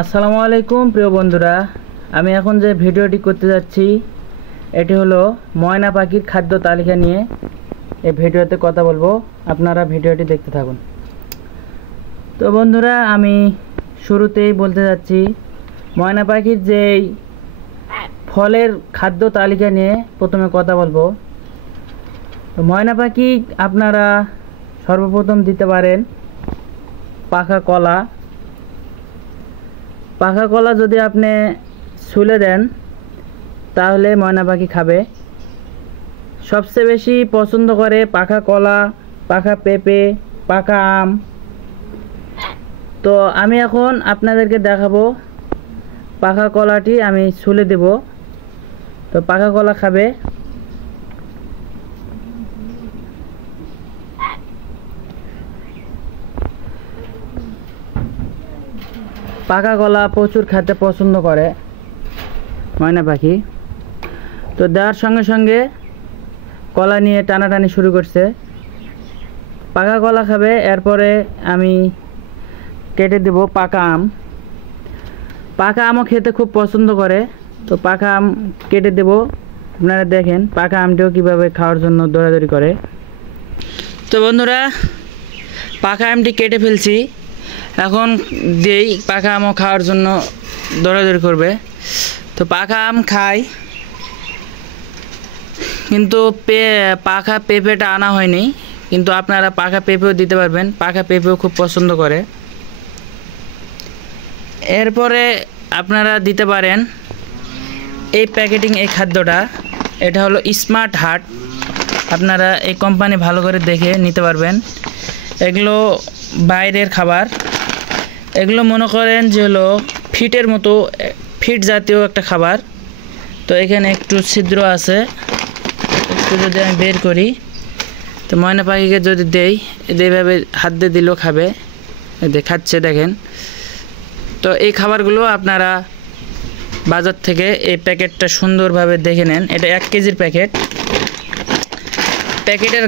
আসসালামু আলাইকুম প্রিয় বন্ধুরা, আমি এখন যে ভিডিওটি করতে যাচ্ছি এটি হলো ময়না পাখির খাদ্য তালিকা নিয়ে এই ভিডিওতে কথা বলবো। আপনারা ভিডিওটি দেখতে থাকুন। তো বন্ধুরা, আমি শুরুতেই বলতে যাচ্ছি ময়না পাখির যে ফলের খাদ্য তালিকা নিয়ে প্রথমে কথা বলবো। তো ময়না পাখি আপনারা সর্বপ্রথম দিতে পারেন পাকা কলা। পাকা কলা যদি আপনি ছুলে দেন তাহলে ময়না পাখি খাবে। সবচেয়ে বেশি পছন্দ করে পাকা কলা, পাকা পেঁপে, পাকা আম। তো আমি এখন আপনাদেরকে দেখাবো পাকা কলাটি আমি ছুলে দেব। তো পাকা কলা খাবে। পাকা কলা প্রচুর খেতে পছন্দ করে ময়না পাখি। তো দেওয়ার সঙ্গে সঙ্গে কলা নিয়ে টানাটানি শুরু করছে। পাকা কলা খাবে। এরপরে আমি কেটে দেব পাকা আম। পাকা আমও খেতে খুব পছন্দ করে। তো পাকা আম কেটে দেব। আপনারা দেখেন পাকা আমটিও কীভাবে খাওয়ার জন্য দৌড়াদৌড়ি করে। তো বন্ধুরা, পাকা আমটি কেটে ফেলছি। এখন দিই পাকা আমও খাওয়ার জন্য দৌড়াদৌড়ি করবে। তো পাকা আম খাই, কিন্তু পাকা পেঁপেটা আনা হয়নি। কিন্তু আপনারা পাকা পেঁপেও দিতে পারবেন, পাকা পেঁপেও খুব পছন্দ করে। এরপরে আপনারা দিতে পারেন এই প্যাকেটিং এই খাদ্যটা, এটা হলো স্মার্ট হার্ট। আপনারা এই কোম্পানি ভালো করে দেখে নিতে পারবেন। এগুলো বাইরের খাবার। এগুলো মনে করেন যে হলো ফিটের মতো, ফিট জাতীয় একটা খাবার। তো এখানে একটু ছিদ্র আছে, একটু যদি আমি বের করি তো ময়না পাখিকে যদি দেই, এইভাবে হাত দিয়ে দিলেও খাবে। খাচ্ছে দেখেন। তো এই খাবারগুলো আপনারা বাজার থেকে এই প্যাকেটটা সুন্দরভাবে দেখে নেন। এটা 1 কেজির প্যাকেট। প্যাকেটের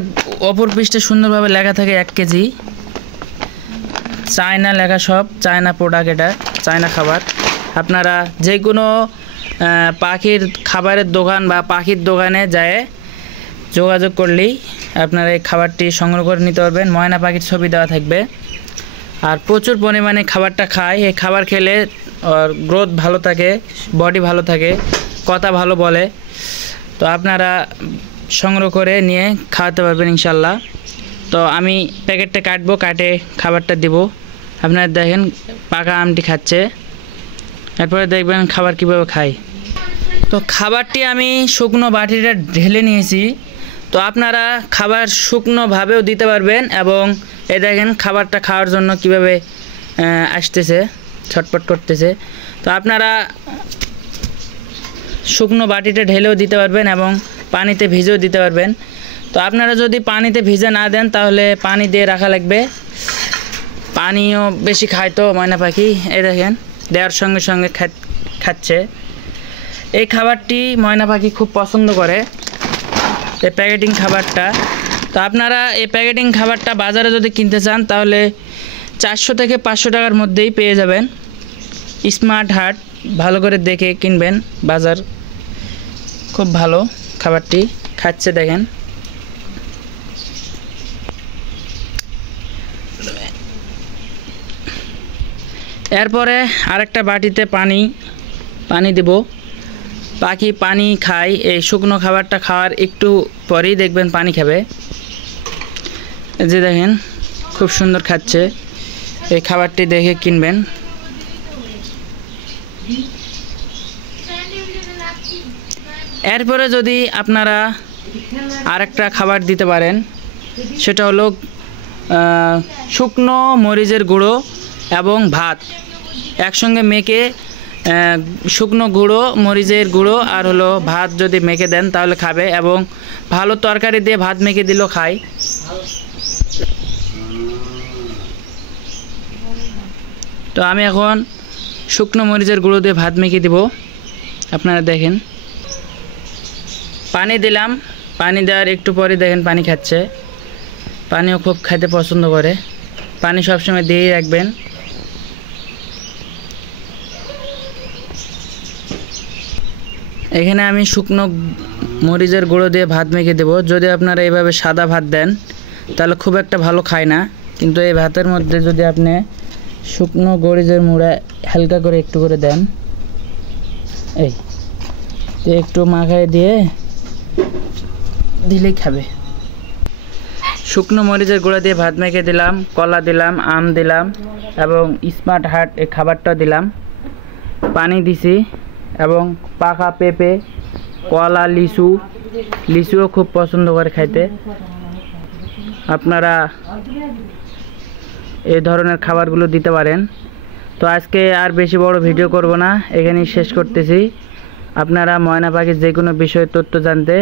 অপর পৃষ্ঠে সুন্দরভাবে লেখা থাকে 1 কেজি। চায়না লেখা, সব চায়না প্রোডাক্ট, এটা চায়না খাবার। আপনারা যে কোনো পাখির খাবারের দোকান বা পাখির দোকানে যায় যোগাযোগ করলেই আপনারা এই খাবারটি সংগ্রহ করে নিতে পারবেন। ময়না পাখির ছবি দেওয়া থাকবে। আর প্রচুর পরিমাণে খাবারটা খায়। এই খাবার খেলে ওর গ্রোথ ভালো থাকে, বডি ভালো থাকে, কথা ভালো বলে। তো আপনারা সংগ্রহ করে নিয়ে খাওয়াতে পারবেন ইনশাল্লাহ। তো আমি প্যাকেটটা কাটবো, কাটে খাবারটা দিব। আপনারা দেখেন পাকা আমটি খাচ্ছে। এরপরে দেখবেন খাবার কীভাবে খায়। তো খাবারটি আমি শুকনো বাটিটা ঢেলে নিয়েছি। তো আপনারা খাবার শুকনোভাবেও দিতে পারবেন। এবং এই দেখেন খাবারটা খাওয়ার জন্য কীভাবে আসতেছে, ছটপট করতেছে। তো আপনারা শুকনো বাটিটা ঢেলেও দিতে পারবেন এবং পানিতে ভিজেও দিতে পারবেন। তো আপনারা যদি পানিতে ভিজে না দেন তাহলে পানি দিয়ে রাখা লাগবে। পানিও বেশি খায় তো ময়না পাখি। এই দেখেন দেওয়ার সঙ্গে সঙ্গে খাচ্ছে। এই খাবারটি ময়না পাখি খুব পছন্দ করে, এই প্যাকেটিং খাবারটা। তো আপনারা এই প্যাকেটিং খাবারটা বাজারে যদি কিনতে চান তাহলে 400 থেকে 500 টাকার মধ্যেই পেয়ে যাবেন। স্মার্ট হার্ট ভালো করে দেখে কিনবেন। বাজার খুব ভালো, খাবারটি খাচ্ছে দেখেন। এরপরে আরেকটা বাটিতে পানি দেব। পাখি পানি খায়। এই শুকনো খাবারটা খাওয়ার একটু পরেই দেখবেন পানি খাবে। এই যে দেখেন খুব সুন্দর খাচ্ছে। এই খাবারটি দেখে কিনবেন। এরপরে যদি আপনারা আরেকটা খাবার দিতে পারেন, সেটা হলো শুকনো মরিচের গুঁড়ো এবং ভাত একসঙ্গে মেখে, শুকনো গুঁড়ো, মরিচের গুঁড়ো আর হলো ভাত যদি মেখে দেন তাহলে খাবে। এবং ভালো তরকারি দিয়ে ভাত মেখে দিলেও খায়। তো আমি এখন শুকনো মরিচের গুঁড়ো দিয়ে ভাত মেখে দিব। আপনারা দেখেন পানি দিলাম। পানি দেওয়ার একটু পরে দেখেন পানি খাচ্ছে। পানিও খুব খেতে পছন্দ করে। পানি সবসময় দিয়েই রাখবেন। এখানে আমি শুকনো মরিচের গুঁড়ো দিয়ে ভাত মেখে দেব। যদি আপনারা এইভাবে সাদা ভাত দেন তাহলে খুব একটা ভালো খায় না, কিন্তু এই ভাতের মধ্যে যদি আপনি শুকনো মরিচের গুঁড়া হালকা করে একটু করে দেন, এই একটু মাখায় দিলেই খাবে। শুকনো মরিচের গুঁড়া দিয়ে ভাত মেখে দিলাম, কলা দিলাম, আম দিলাম এবং স্মার্ট হার্ট এই খাবারটা দিলাম, পানি দিছি এবং পাকা পেঁপে, কলা, লিচুও খুব পছন্দ করে খাইতে। আপনারা এই ধরনের খাবারগুলো দিতে পারেন। তো আজকে আর বেশি বড় ভিডিও করব না, এখানেই শেষ করতেছি। আপনারা ময়না পাখির যে কোনো বিষয়ে তথ্য জানতে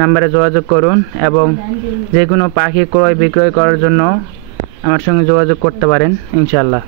নাম্বারে যোগাযোগ করুন এবং যে কোনো পাখি ক্রয় বিক্রয় করার জন্য আমার সঙ্গে যোগাযোগ করতে পারেন ইনশাআল্লাহ।